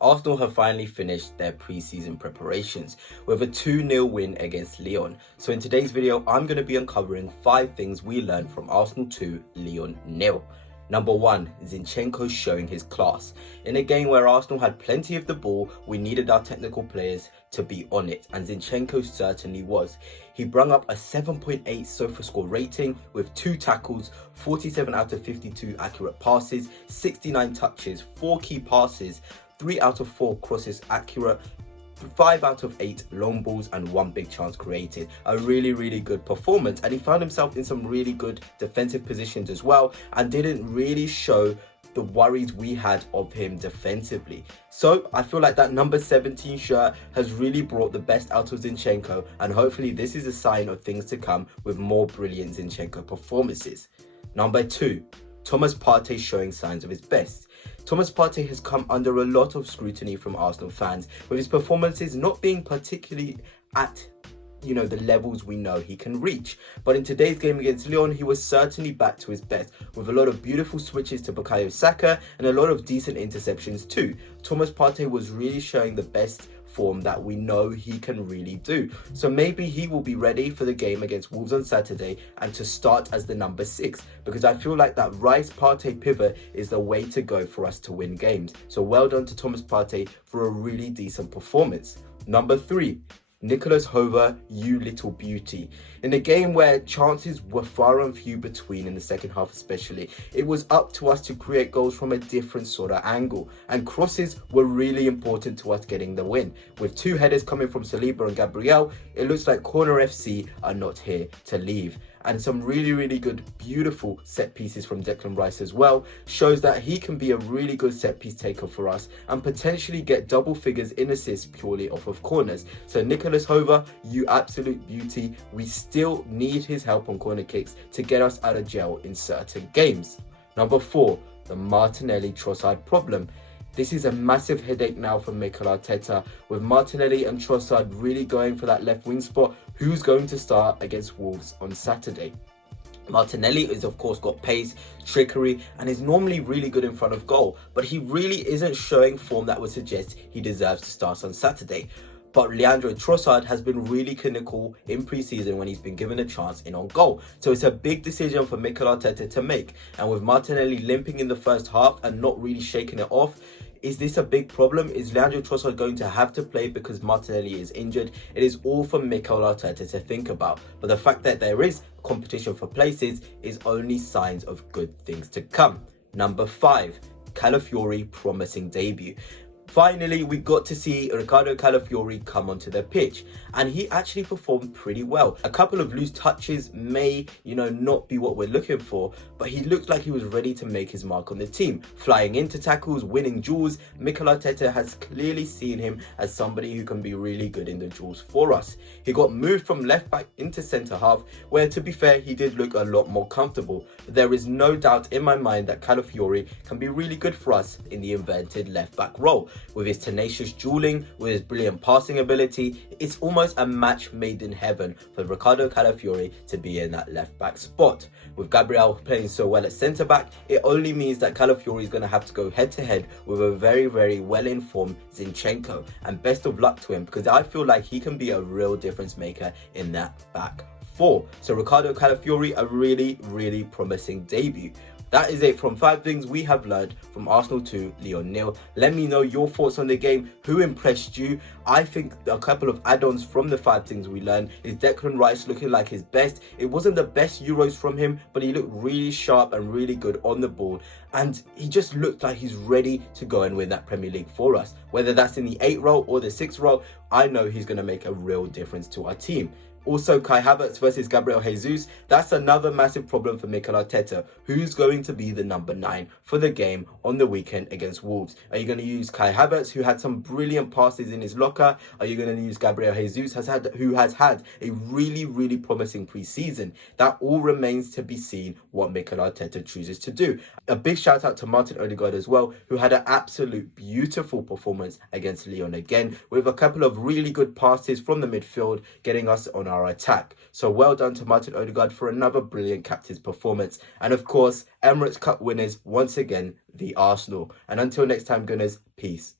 Arsenal have finally finished their pre-season preparations with a 2-0 win against Lyon. So in today's video, I'm going to be uncovering 5 things we learned from Arsenal 2, Lyon 0. Number 1, Zenchenko showing his class. In a game where Arsenal had plenty of the ball, we needed our technical players to be on it, and Zenchenko certainly was. He brung up a 7.8 SofaScore rating with 2 tackles, 47 out of 52 accurate passes, 69 touches, 4 key passes, 3 out of 4 crosses accurate, 5 out of 8 long balls and 1 big chance created. A really good performance, and he found himself in some really good defensive positions as well and didn't really show the worries we had of him defensively. So I feel like that number 17 shirt has really brought the best out of Zenchenko, and hopefully this is a sign of things to come with more brilliant Zenchenko performances. Number 2, Thomas Partey showing signs of his best. Thomas Partey has come under a lot of scrutiny from Arsenal fans, with his performances not being particularly at the levels we know he can reach. But in today's game against Lyon, he was certainly back to his best, with a lot of beautiful switches to Bukayo Saka and a lot of decent interceptions too. Thomas Partey was really showing the best form that we know he can really do. So maybe he will be ready for the game against Wolves on Saturday and to start as the number 6, because I feel like that Rice Partey pivot is the way to go for us to win games. So well done to Thomas Partey for a really decent performance. Number 3, Nicholas Hover, you little beauty. In a game where chances were far and few between in the second half especially, it was up to us to create goals from a different sort of angle, and crosses were really important to us getting the win. With 2 headers coming from Saliba and Gabriel, it looks like Corner FC are not here to leave. And some really good, beautiful set pieces from Declan Rice as well shows that he can be a really good set piece taker for us and potentially get double figures in assists purely off of corners. So Nicholas Hover, you absolute beauty. We still need his help on corner kicks to get us out of jail in certain games. Number 4, the Martinelli Trossard problem. This is a massive headache now for Mikel Arteta, with Martinelli and Trossard really going for that left wing spot. Who's going to start against Wolves on Saturday? Martinelli is of course got pace, trickery, and is normally really good in front of goal, but he really isn't showing form that would suggest he deserves to start on Saturday. But Leandro Trossard has been really clinical in pre-season when he's been given a chance in on goal. So it's a big decision for Mikel Arteta to make. And with Martinelli limping in the first half and not really shaking it off, is this a big problem? Is Leandro Trossard going to have to play because Martinelli is injured? It is all for Mikel Arteta to think about. But the fact that there is competition for places is only signs of good things to come. Number 5, Calafiori promising debut. Finally, we got to see Riccardo Calafiori come onto the pitch, and he actually performed pretty well. A couple of loose touches may, not be what we're looking for, but he looked like he was ready to make his mark on the team. Flying into tackles, winning duels, Mikel Arteta has clearly seen him as somebody who can be really good in the duels for us. He got moved from left back into centre half, where to be fair, he did look a lot more comfortable. But there is no doubt in my mind that Calafiori can be really good for us in the inverted left back role. With his tenacious dueling, with his brilliant passing ability, it's almost a match made in heaven for Riccardo Calafiori to be in that left back spot. With Gabriel playing so well at centre back, it only means that Calafiori is going to have to go head to head with a very well informed Zenchenko, and best of luck to him, because I feel like he can be a real difference maker in that back 4. So Riccardo Calafiori, a really promising debut. That is it from 5 things we have learned from Arsenal 2, Lyon 0. Let me know your thoughts on the game. Who impressed you? I think a couple of add-ons from the 5 things we learned is Declan Rice looking like his best. It wasn't the best Euros from him, but he looked really sharp and really good on the ball. And he just looked like he's ready to go and win that Premier League for us. Whether that's in the 8 role or the 6 role, I know he's going to make a real difference to our team. Also, Kai Havertz versus Gabriel Jesus, that's another massive problem for Mikel Arteta. Who's going to be the number 9 for the game on the weekend against Wolves? Are you going to use Kai Havertz, who had some brilliant passes in his locker? Are you going to use Gabriel Jesus, who has had a really promising pre-season? That all remains to be seen what Mikel Arteta chooses to do. A big shout out to Martin Odegaard as well, who had an absolute beautiful performance against Lyon again, with a couple of really good passes from the midfield, getting us on our attack. So well done to Martin Odegaard for another brilliant captain's performance. And of course, Emirates Cup winners once again, the Arsenal. And until next time, Gunners, peace.